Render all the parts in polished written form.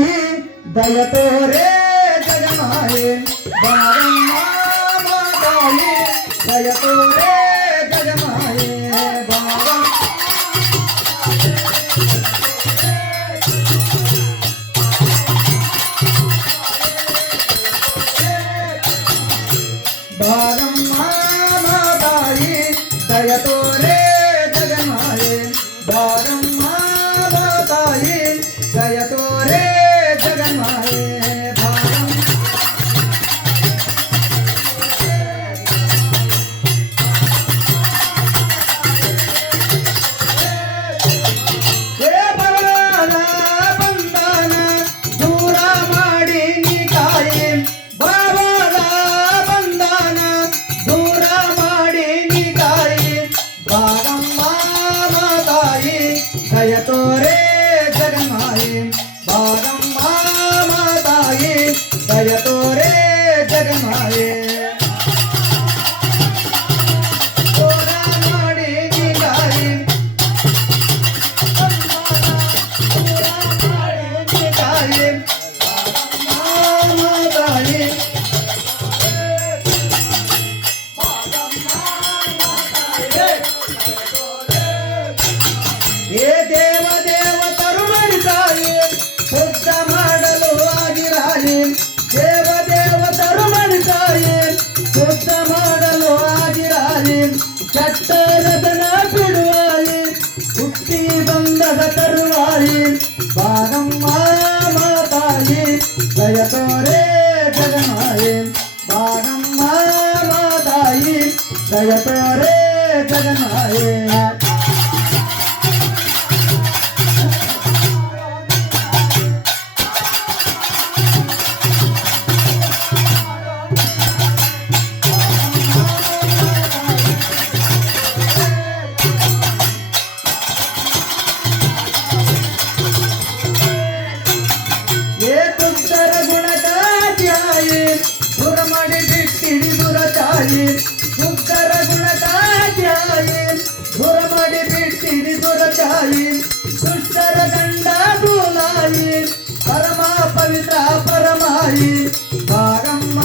ತಾಯಿ ದಯ ತೋರೆ ಜಗಮಾಯೆ ಬಾರಮ್ಮ ಮಾತಾಯಿ ದಯ ತೋರೆ ಜಗಮಾಯೆ ಬಾರಮ್ಮ ಬಾರಮ್ಮ ಮಾತಾಯಿ ದಯ ತೋರೆ ಜಗಮಾಯೆ ಬಾರಮ್ಮ ಮಾತಾಯಿ ದಯ ತೋರೆ ಜಗಮಾಯೆ ಬಾರಮ್ಮ ಹೇ ಬರಲಾಲ ಬಂಧನ ದೂರ ಮಾಡಿ ನೀ ತಾಯಿ ಬಾಬಾಲ ಬಂಧನ ದೂರ ಮಾಡಿ ನೀ ತಾಯಿ ಬಾರಮ್ಮ ಮಾತಾಯಿ ದಯ ತೋರೆ ಜಗಮಾಯೆ ಬಾರಮ್ಮ ಮಾತಾಯಿ ದಯ ತೋರೆ ಜಗಮಾಯೆ ದೂರ ಮಾಡಿ ನೀ ತಾಯಿ ದೂರ ಮಾಡಿ ನೀ ತಾಯಿ ಬಾರಮ್ಮ ಮಾತಾಯಿ ಏ ದೇವ ದೇವತರು ಮಣಿತಾಯಿ ಶುದ್ಧ ಮಾಡಲು ಆಗಿರಾಯಿ ದೇವ ದೇವತರು ಮಣಿತಾಯಿ ಶುದ್ಧ ಮಾಡಲು ಆಗಿರಾಯಿ ಚಟ್ಟರದನ ಬಿಡುವಾಯಿ ಹುಟ್ಟಿ ಬಂದದ ತರುವಾಯಿ ಬಾರಮ್ಮ ಮಾತಾಯಿ ದಯ ತೋರೆ ಜಗಮಾಯೆ ಬಾರಮ್ಮ ಮಾತಾಯಿ ದಯ ತೋರೆ ಜಗಮಾಯೆ ಏ ದುರ್ಧರ ಗುಣಕಾಟ್ಯಾಯಿ ದೂರ ಮಾಡಿ ಬಿಟ್ಟಿಡಿ ದುರತಾಯಿ ದುರ್ಧರ ಗುಣಕಾಟ್ಯಾಯಿ ದೂರ ಮಾಡಿ ಬಿಟ್ಟಿಡಿ ದುರತಾಯಿ ದುಷ್ಟರ ಗಂಡ ದೂಲಾಯಿ ಪರಮ ಪವಿತ್ರ ಪರಮಾಯಿ ಬಾರಮ್ಮ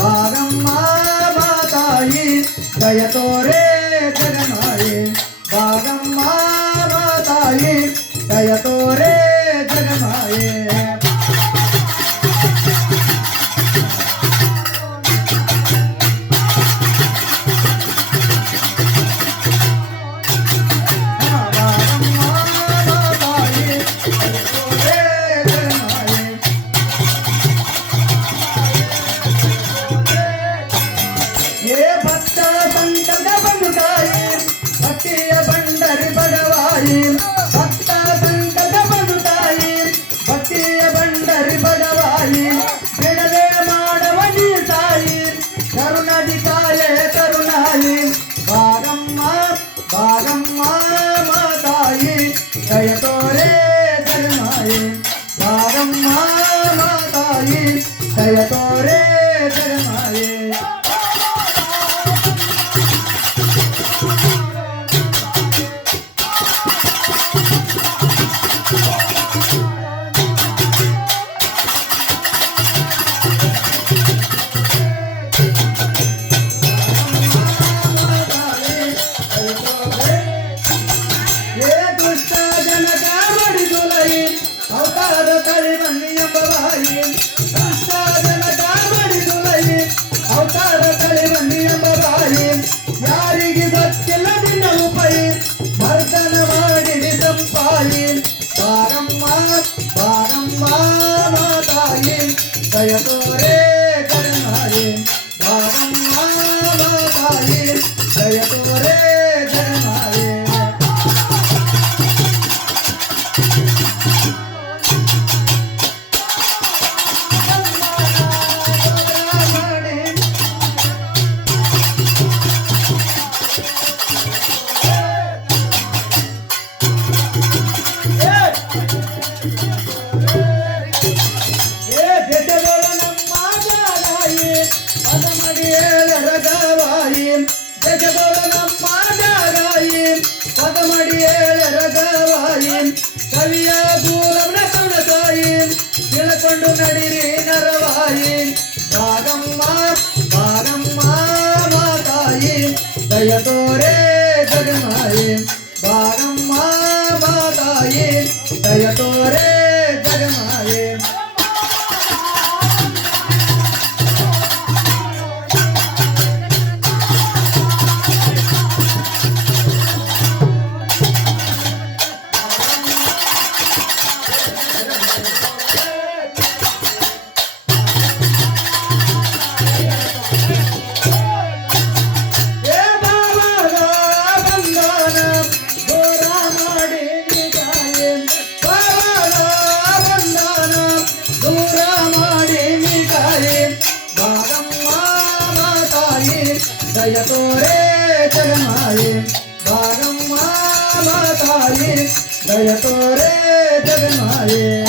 ಬಾರಮ್ಮ ಮಾತಾಯಿ ದಯ ತೋರೆ ಜಗಮಾಯೆ ಬಾರಮ್ಮ ಮಾತಾಯಿ ದಯ ತೋರೆ ಜಗಮಾಯೆ ಏ ಭಕ್ತ ಸಂಕಟ ಬಂದುತಾಯಿ ಭಕ್ತಿಯ ಬಂಡರಿ ಬಡವಾಯಿ ಭಕ್ತ ಸಂಕಟ ಬಂದುತಾಯಿ ಭಕ್ತಿಯ ಬಂಡರಿ ಬಡವಾಯಿ ಬಿಡದೆ ಮಾಡವ ನೀ ತಾಯಿ ಕರುಣದಿ ಕಾಯೆ ಕರುಣಾಯಿ ಬಾರಮ್ಮ ಬಾರಮ್ಮ ಮಾತಾಯಿ ದಯ ತೋರೆ ಜಗಮಾಯೆ ಬಾರಮ್ಮ ಮಾತಾಯಿ ದಯ ತೋರೆ ಜಗಮಾಯೆ ಏ ದುಷ್ಟ ಜನಕ ಬಡಿದುಲೈ ಅವತಾರ ತಳಿ ಬನ್ನಿ ಎಂಬವಾಯಿ ದುಷ್ಟ ಜನಕ ಬಡಿದುಲೈ ಅವತಾರ ತಳಿ ಬನ್ನಿ ಎಂಬವಾಯಿ ಯಾರಿಗೆ ಗೊತ್ತಿಲ್ಲ ನಿನ್ನ ಉಪೈ ಮರ್ದನ ಮಾಡಿಡಿ ತಂಪಾಯಿ ಬಾರಮ್ಮ ಬಾರಮ್ಮ ಮಾತಾಯಿ ದಯ ತೋರೆ ಜಗಮಾಯೆ ಬಾರಮ್ಮ ಮಾತಾಯಿ ದಯ ತೋರೆ ಜಗಮಾಯೆ ಏ ದೇಶದೊಳ ನಮ್ಮ ತಿಳ್ಕೊಂಡು ನಡಿರಿ ನರವಾಯಿ ಭಾಗಮ್ಮ ಭಾಗಮ್ಮ ಮಾತಾಯಿ ದಯ ತೋರೆ ಜಗಮಾಯಿ ಭಾಗಮ್ಮ ಮಾತಾಯಿ ದಯ ತೋರೆ ಜಗಮಾಯಿ ದಯ ತೋರೆ ಜಗಮಾಯಿ ಭಾಗಮ್ಮ ಮಾತಾಯಿ ದಯ ತೋರೆ ಜಗಮಾಯಿ